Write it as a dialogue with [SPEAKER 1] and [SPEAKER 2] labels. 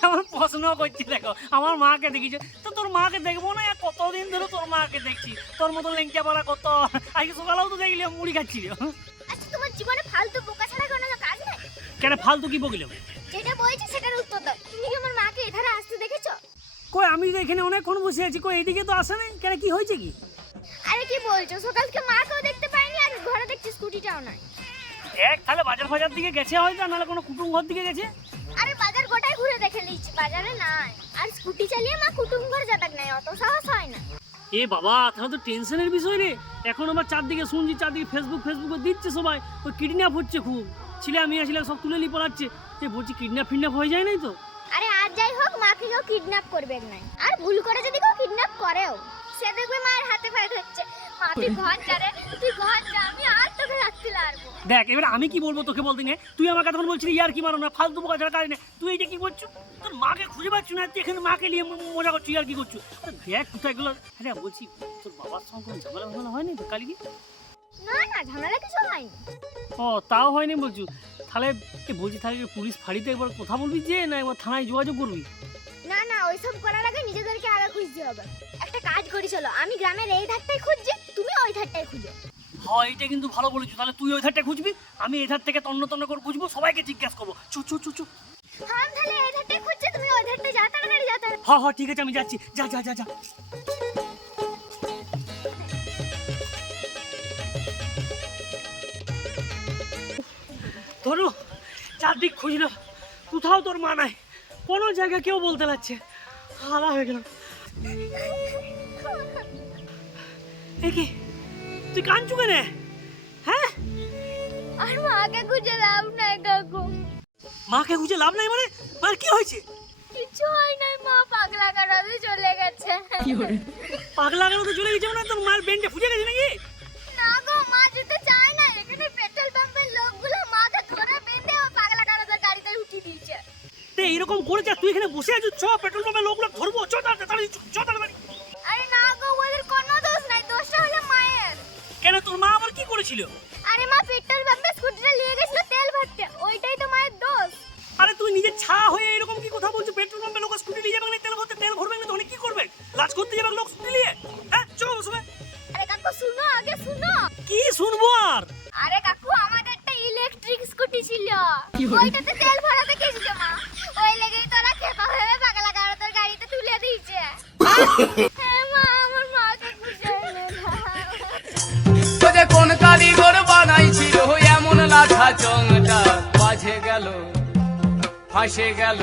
[SPEAKER 1] কেমন প্রশ্ন করছি দেখো। আমার মাকে দেখিছো। তো তোর মাকে দেখব না? কতদিন ধরে তোর মাকে দেখছি। তোর মতো লেংচা পাড়া কত? আজকে সকালেও তো দেখলি মুড়ি খাচ্ছিল।
[SPEAKER 2] আচ্ছা তোমার জীবনে ফালতু বোকা ছাড়া কোনো কাজ নাই?
[SPEAKER 1] কেন ফালতু কি বকিলাম
[SPEAKER 2] যেটা বলছি সেটার উত্তর দাও। তুমি কি আমার মাকে এধারে আসতে দেখেছ?
[SPEAKER 1] কই আমি তো এখানে অনেকক্ষণ বসে আছি। কই এইদিকে তো আসে নাই? কেন কি হয়েছে কি?
[SPEAKER 2] আরে কি বলছো? সকাল থেকে মাকেও দেখতে পাইনি আর ঘরে দেখছি স্কুটিটাও নাই।
[SPEAKER 1] দেখ তাহলে বাজার ফাজার দিকে গেছে হয়তো নাহলে কোনো কুটুম ঘর দিকে গেছে?
[SPEAKER 2] আরে বাজার গোটাই ঘুরে দেখে নিচ্ছি বাজারে নাই। আর স্কুটি চালিয়ে মা কুটুম ঘর যাতাক নাই অত সাহস হয় না।
[SPEAKER 1] এ বাবা তাহলে তো টেনশনের বিষয় রে। এখন আবার চারদিকে শুনছি চারদিকে ফেসবুক ফেসবুকে দিচ্ছে সবাই ওই কিডন্যাপ হচ্ছে খুব। ছেলে আমি আসলে সব তুলে নিয়ে পড়াচ্ছে। এ বলছি কিডন্যাপ ফিডন্যাপ হয়ে যায় নাই তো?
[SPEAKER 2] আরে আর যাই হোক মাকে কেউ কিডন্যাপ করবে নাই। আর ভুল করে যদি কেউ কিডন্যাপ করেও সে দেখবে মায়ের হাতে পায়ে ধরছে। মা তুই ঘর যা রে তুই ঘর যা আমি আর তোকে রাখতে পারব
[SPEAKER 1] দেখ এবার আমি কি বলব তোকে বলতে নে তুই আমার কথা বলছিলি ইয়ার কি মারো না ফালতু বোকা ছাড়া কাজ নেই তুই এইটা কি করছ? তোর মাকে খুঁজে পাচ্ছ না তুই এখানে মাকে নিয়ে মজা করছিস আর কি করছ? দেখ কোথায় গেলো? হ্যাঁ বলছি তোর বাবার সঙ্গে কোনো ঝামেলা ফামেলা হয়নি তো কালকে?
[SPEAKER 2] না না ঝামেলা কিছু হয়নি।
[SPEAKER 1] ও তাও হয়নি বলছো? তাহলে বলছি তাহলে পুলিশ ফাঁড়িতে একবার কথা বলবি যে না একবার থানায় যোগাযোগ করবি?
[SPEAKER 2] না না ওইসব করার আগে নিজেদেরকে আগে খুঁজতে হবে। একটা কাজ করি চলো। আমি গ্রামের এই ধারটাই খুঁজছি তুমি ওই ধারটাই খুঁজো।
[SPEAKER 1] হয় এটা কিন্তু ভালো বলেছ। তাহলে তুই ওই ধারটা খুঁজবি? আমি এই ধার থেকে তন্ন তন্ন করে খুঁজবো সবাইকে জিজ্ঞাসা করব। চু চু চু চু।
[SPEAKER 2] হ্যাঁ তাহলে এই ধারটাই খুঁজছি তুমি ওই ধারটাই যা তাড়াতাড়ি যা তাড়াতাড়ি।
[SPEAKER 1] হ্যাঁ হ্যাঁ ঠিক আছে আমি যাচ্ছি। যা যা যা যা। ধরো চারদিক খুঁজলো কোথাও তোর মা নাই। কোনো জায়গায় কেউ বলতে লাগছে। হালা হয়ে গেলাম। এ কি? তুই কাঁদছু কেন হ্যাঁ?
[SPEAKER 2] আর মাকে খুঁজে লাভ নাই কাকু।
[SPEAKER 1] মাকে খুঁজে লাভ নাই মানে? মার কি হয়েছে?
[SPEAKER 2] কিছু হয় নাই মা পাগলা কাটাতে চলে গেছে।
[SPEAKER 1] পাগলা গেল তো চলে গেছে মানে তোর মার বেনটা ফুজে গেছে নাকি?
[SPEAKER 2] না গো মা যেতে চায় না। এখানে পেট্রোল পাম্পের লোকগুলো মাকে ধরে বেঁধে ও পাগলা কাটাতে গাড়িতে উঠিয়ে দিয়েছে।
[SPEAKER 1] তে এরকম করেছে আর তুই এখানে বসে আছিস? চ পেট্রোল পাম্পে লোকগুলো ধরবো। চ তাড়াতাড়ি চ তাড়াতাড়ি। করেছিল
[SPEAKER 2] আরে মা পেট্রোল পাম্পে স্কুটিটা নিয়ে গেছিল তেল ভরতে। ওইটাই তো মায়ের দোষ।
[SPEAKER 1] আরে তুই নিজে ছা হয়ে এরকম কি কথা বলছিস পেট্রোল পাম্পে লোক স্কুটি নিয়ে যাবে না তেল ভরতে তেল ভরবে না তো? কি করবে? লাজ করতে যাবে লোক স্কুটি নিয়ে? হ্যাঁ চলো বসবে
[SPEAKER 2] আরে কাকু শুনো আগে শুনো।
[SPEAKER 1] কি শুনব আর?
[SPEAKER 2] আরে কাকু আমাদের একটা ইলেকট্রিক স্কুটি ছিল। ওইটাতে তেল ভরাতে গেছিল মা। ওই লেগেই তোরা খেপা ভেবে পাগলা কাটাতে গাড়িতে তুলে দিয়েছে।
[SPEAKER 3] ফাঁসে গেল